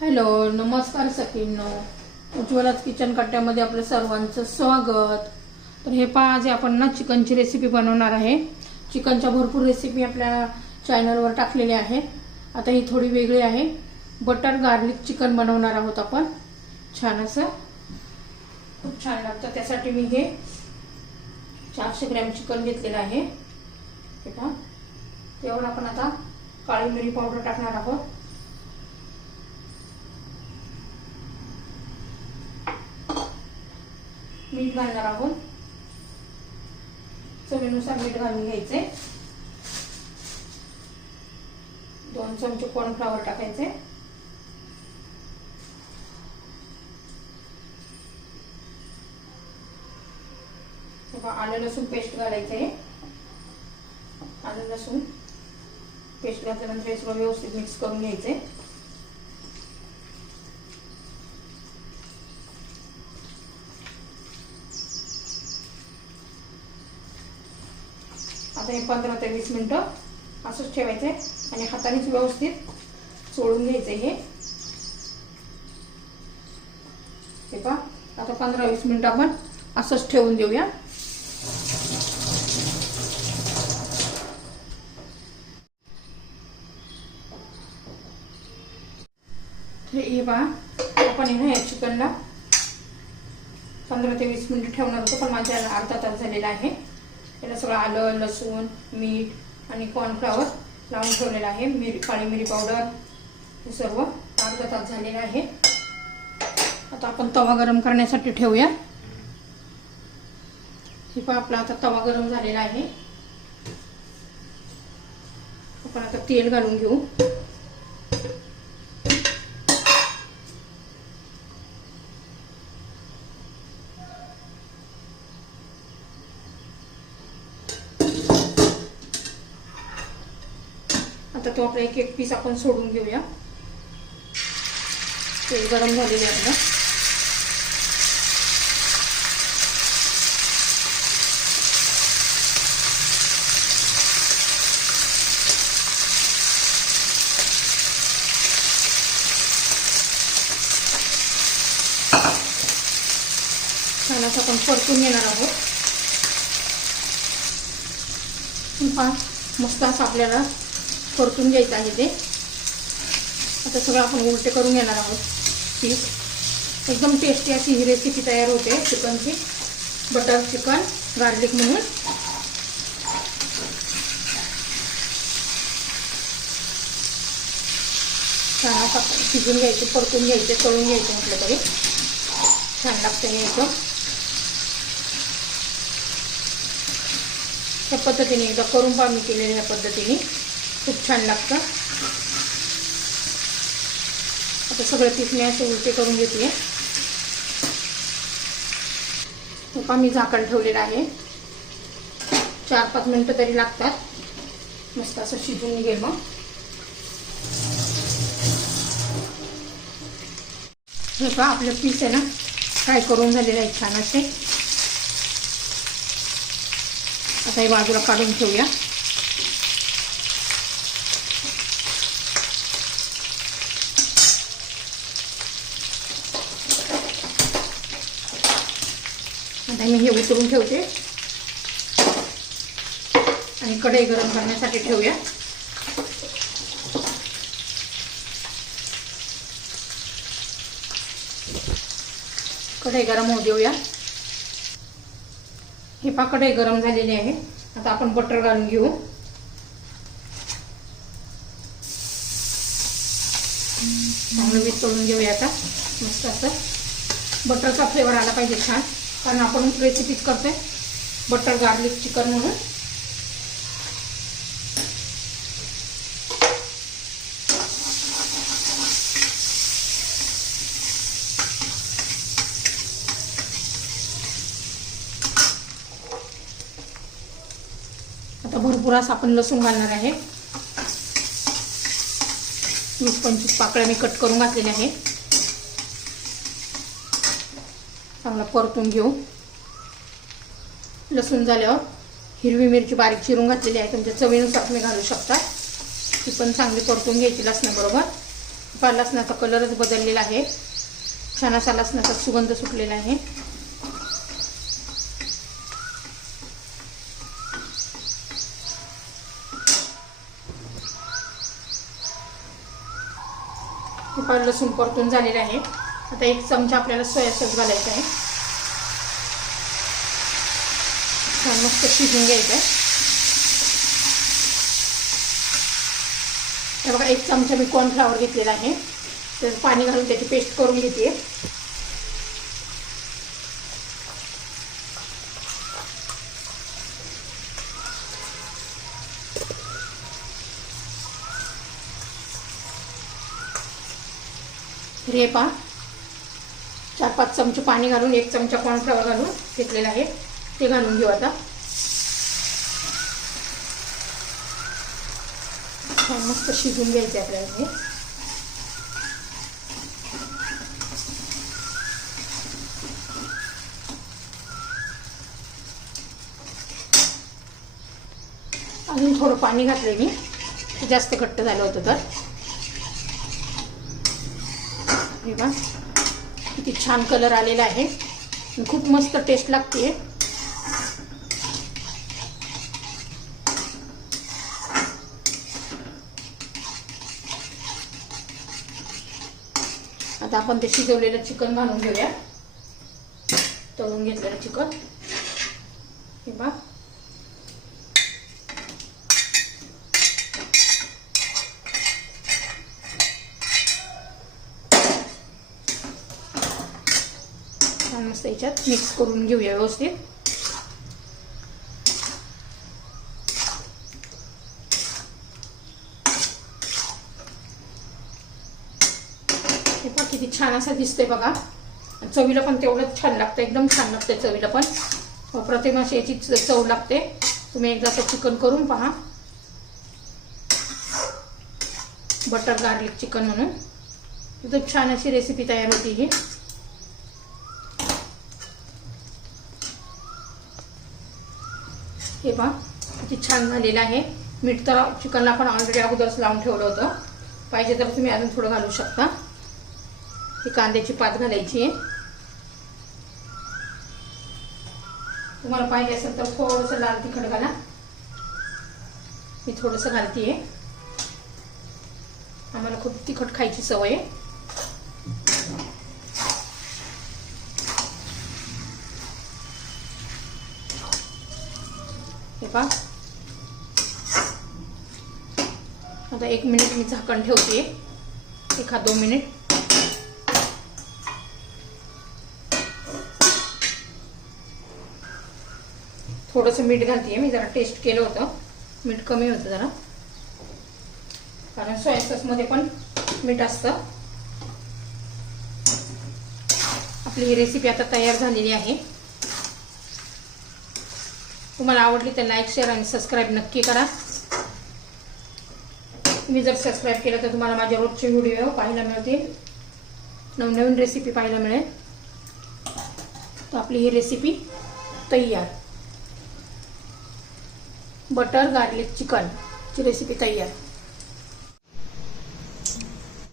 Hello नमस्कार सखींनो. उज्ज्वलाच kitchen कट्ट्यामध्ये आपलं सर्वांचं स्वागत. तर हे पहा आज आपण ना चिकनची रेसिपी बनवणार आहे. चिकनच्या भरपूर रेसिपी आपल्या चॅनलवर टाकलेल्या आहे आता ही थोडी वेगळी आहे. बटर गार्लिक चिकन बनवणार आहोत आपण. छान असं. खूप छान लागतं. त्यासाठी मी हे चारशे ग्रॅम चिकन घेतलेलं आहे. हे तेवढं त्यावर आपण आता काळी मिरी पावडर टाकणार आहोत. मीठ घालणार आहोत. चवीनुसार मीठ घालून घ्यायचे. दोन चमचे कॉर्नफ्लावर टाकायचे. आलं लसूण पेस्ट घालायचं आहे. आलं लसूण पेस्ट घातल्यानंतर हे सगळं व्यवस्थित मिक्स करून घ्यायचे. आता हे पंधरा ते वीस मिनटं असंच ठेवायचं आहे. आणि हातानेच व्यवस्थित चोळून घ्यायचं हे. हे पहा आता पंधरा वीस मिनिटं आपण असंच ठेवून देऊया. हे पहा आपण आहे ना या चिकनला पंधरा ते वीस मिनिटं ठेवणार होतो पण माझ्या अर्धा तास झालेला आहे. त्याला सगळं आलं लसूण मीठ आणि कॉर्नफ्लॉवर लावून ठेवलेलं आहे. मिरी काळी मिरी पावडर हे सर्व अर्धा तास झालेलं आहे. आता आपण तवा गरम करण्यासाठी ठेवूया. हे पण आपला आता तवा गरम झालेला आहे. आपण आता तेल घालून घेऊ. आता तो आपला एक एक पीस आपण सोडून घेऊया. तेल गरम झालेले आपलं. छान असं आपण परतून घेणार आहोत. पाच मस्त असं आपल्याला परतून घ्यायचं आहे ते. आता सगळं आपण उलटे करून घेणार आहोत पीठ. एकदम टेस्टी अशी ही रेसिपी तयार होते. चिकनची. बटर चिकन गार्लिक म्हणून. छान असं शिजून घ्यायचे परतून घ्यायचे तळून घ्यायचे म्हटलं तरी. छान लागतं हे एकदम. पद्धतीने एकदा करून पाणी केलेल्या पद्धतीने. खूप छान लागतं. आता सगळं पीस मी असे उलटे करून घेते का मी झाकण ठेवलेलं आहे. चार पाच मिनटं तरी लागतात. मस्त असं शिजून निघेल मग. हे का आपलं पीस आहे ना फ्राय करून झालेलं आहे छान असे. आता हे बाजूला काढून ठेवूया. आता मी हे उतरून ठेवते. आणि कढई गरम करण्यासाठी ठेवूया. कढई गरम होऊ देऊया. हे पा कढई गरम झालेली आहे. आता आपण बटर घालून घेऊ. चांगलं वीज तळून घेऊया आता. मस्त असं. बटरचा फ्लेवर आला पाहिजे छान. कारण आपण रेसिपीज करतोय. बटर गार्लिक चिकन म्हणून. आता भरपूर असं आपण लसूण घालणार आहे. वीस पंचवीस पाकळ्या मी कट करून घातलेले आहे चांगला परतून घेऊ. लसूण झाल्यावर हिरवी मिरची बारीक चिरून घातलेली आहे. तुमच्या चवीनुसार तुम्ही घालू शकता. ती पण चांगली परतून घ्यायची लसणाबरोबर. फार लसणाचा कलरच बदललेला आहे. छान असा लसणाचा सुगंध सुटलेला आहे. लसूण परतून झालेलं आहे. आता एक चमचा आपल्याला सोया सॉस घालायचा आहे. छान मस्त शिजून घ्यायचं आहे. हे बघा एक चमचा मी कॉर्नफ्लावर घेतलेला आहे. त्याचं पाणी घालून त्याची पेस्ट करून घेते. रेपा चार पाच चमचे पाणी घालून एक चमचा कॉर्नफ्लावर घालून घेतलेला आहे. ते घालून घेऊ आता. मस्त शिजून घ्यायचे आपल्याला हे. अजून थोडं पाणी घातलं मी. जास्त घट्ट झालं होतं तर. हे बघा किती छान कलर आलेला आहे. खूप मस्त टेस्ट लागते आता आपण ते शिजवलेलं चिकन घालून घेऊया. तळून घेतलेलं चिकन. हे बा मस्त याच्यात मिक्स करून घेऊया व्यवस्थित हे पण किती छान असं दिसतंय बघा. चवीला पण तेवढंच छान लागतं एकदम छान लागते चवीला पण. हो, प्रतिमाशी याची चव लागते. तुम्ही एकदा असं चिकन करून पहा. बटर गार्लिक चिकन म्हणून. एकदम छान अशी रेसिपी तयार होती ही. हे पहा किती छान झालेलं आहे. मीठ तर चिकनला पण ऑलरेडी अगोदरच लावून ठेवलं होतं. पाहिजे तर तुम्ही अजून थोडं घालू शकता. ही कांद्याची पात घालायची आहे. तुम्हाला पाहिजे असेल तर थोडंसं लाल तिखट घाला. मी थोडंसं घालते आम्हाला खूप तिखट खायची सवय आहे. हे पहा. आता एक मिनिट मी झाकण ठेवते एखाद दोन मिनिट. थोडंसं मीठ घालते मी जरा टेस्ट केलं होतं. मीठ कमी होतं जरा. कारण सोया सॉसमध्ये पण मीठ असतं. आपली ही रेसिपी आता तयार झालेली आहे. तुम्हाला आवडली तर लाईक शेअर आणि सबस्क्राईब नक्की करा. तुम्ही जर सबस्क्राईब केलं तर तुम्हाला माझ्या रोजचे व्हिडिओ पाहायला मिळतील. नवनवीन रेसिपी पाहायला मिळेल. तर आपली ही रेसिपी तयार. बटर गार्लिक चिकनची रेसिपी तयार.